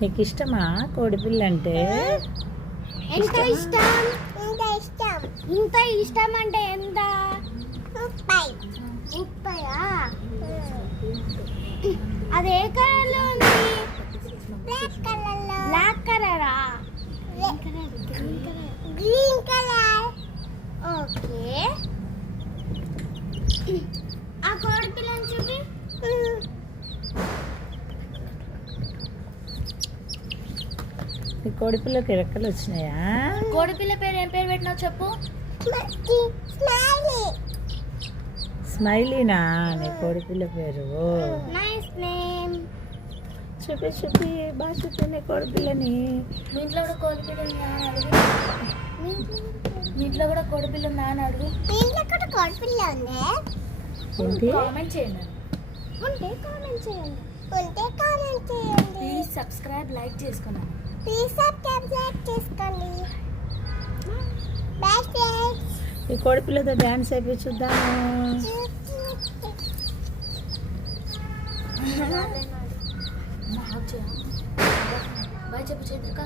నీకు ఇష్టమా కోడిపిల్ల అంటే? ఎంత ఇష్టం? ఇంత ఇష్టం అంటే ఎంత? 30. అది ఏ కలర్లో ఉంది? బ్లాక్ కలరా? Green colour. ఓకే, ఆ కోడి పిల్లని చూపి. ఈ కోడిపిల్లకి రెక్కలు వచ్చినాయా? కోడి పిల్ల పేరు ఏం పేరు పెట్టినావు చెప్పు? స్మైలీనా నీ కోడిపిల్ల పేరు? Nice name. చూపి బాగా చూపి నీ కోడిపిల్లని. మీ ఇంట్లో కూడా కోడి పిల్ల ఉందా అని అడుగు. మీ ఇంట్లో కూడా కోడి పిల్ల ఉందా అని అడుగు. మీ ఇంట్లో కూడా కోడి పిల్ల ఉంది? ఏంటి? కామెంట్ చేయండి. ఉంటే కామెంట్ చేయండి. ప్లీజ్ సబ్స్క్రైబ్, లైక్ చేసుకున్నాను. ఈ కోడిపిల్లతో డ్యాన్స్ అయిపోయి చూద్దాము. బాయ్ చెప్పు చైత్రిక.